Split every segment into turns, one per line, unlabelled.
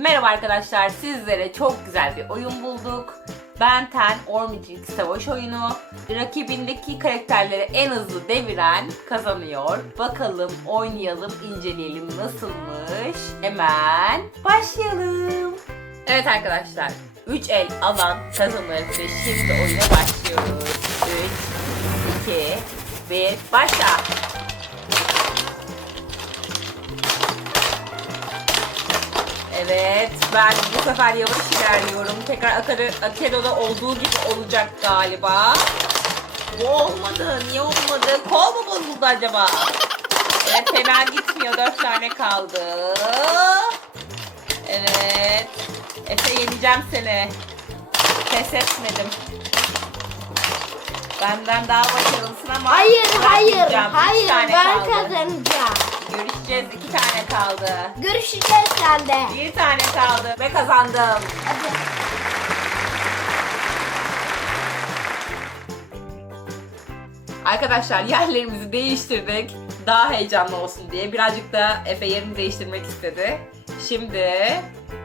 Merhaba arkadaşlar, sizlere çok güzel bir oyun bulduk. Ben Ten Ormicik Savaş oyunu. Rakibindeki karakterleri en hızlı deviren kazanıyor. Bakalım, oynayalım, inceleyelim nasılmış. Hemen başlayalım. Evet arkadaşlar, 3 el alan kazanır ve şimdi oyuna başlıyoruz. 3, 2, 1, başla. Evet, ben bu sefer yavaş ilerliyorum. Tekrar Akaro, Akero'da olduğu gibi olacak galiba. Bu olmadı, niye olmadı? Kol mu bozuldu acaba? Evet, fena gitmiyor. Dört tane kaldı. Evet. Efe yeneceğim seni. Pes etmedim. Benden daha başarılısın ama
Hayır hayır
yeneceğim. Üç
hayır
tane
ben
kaldı.
kazanacağım.
Görüşeceğiz. iki tane kaldı.
Görüşeceğiz sende.
Bir tane kaldı ve kazandım.
Hadi.
Arkadaşlar yerlerimizi değiştirdik. Daha heyecanlı olsun diye. Birazcık da Efe yerini değiştirmek istedi. Şimdi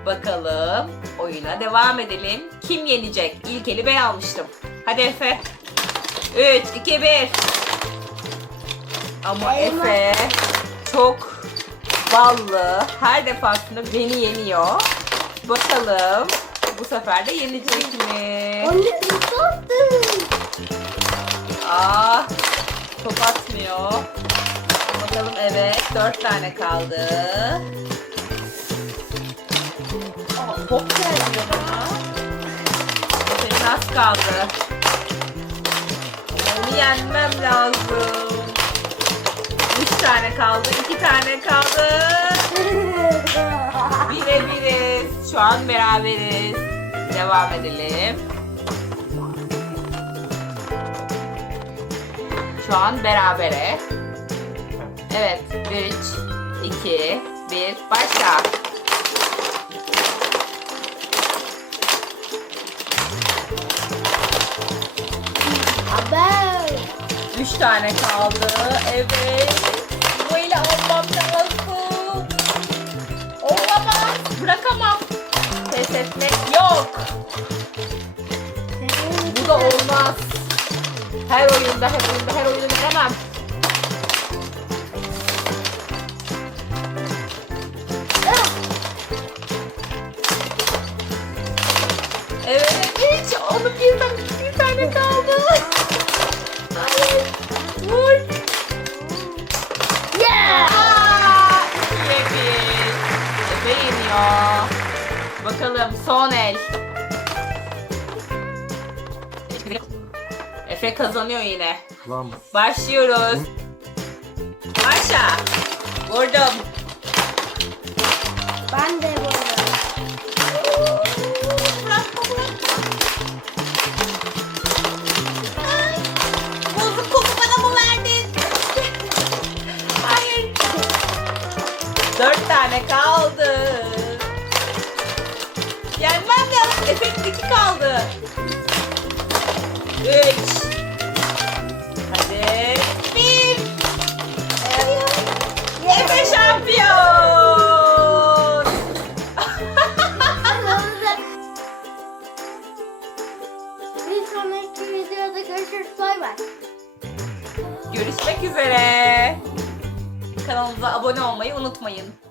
bakalım oyuna devam edelim. Kim yenecek? İlk eli ben almıştım. Hadi Efe. 3, 2, 1. Ama. Efe çok ballı. Her defasında beni yeniyor. Bakalım bu sefer de yenecek mi?
Onu tuttun.
Aa, top atmıyor. Bakalım evet, dört tane kaldı. Aa, top geldi bana. Senin az kaldı. Onu yenmem lazım. Üç tane kaldı, iki tane kaldı. Bire biriz. Şu an beraberiz. Devam edelim. Şu an berabere. Evet. 3, 2, 1, başla.
Haber.
3 tane kaldı. Evet. Böyle almam lazım. Olamaz. Bırakamam. Pes etmek yok. Bu da olmaz. Her oyunda, her oyunda, her oyunda veremem. Evet, hiç onun bir tane, bir tane kaldı. Bakalım son el. Efe kazanıyor yine.
Lan
Başlıyoruz. Başla. Vurdum.
şekil iki
kaldı. Üç. Hadi. Bir. Efe şampiyon. Bir sonraki videoda görüşürüz. Bay bay. Görüşmek üzere. Kanalımıza abone olmayı unutmayın.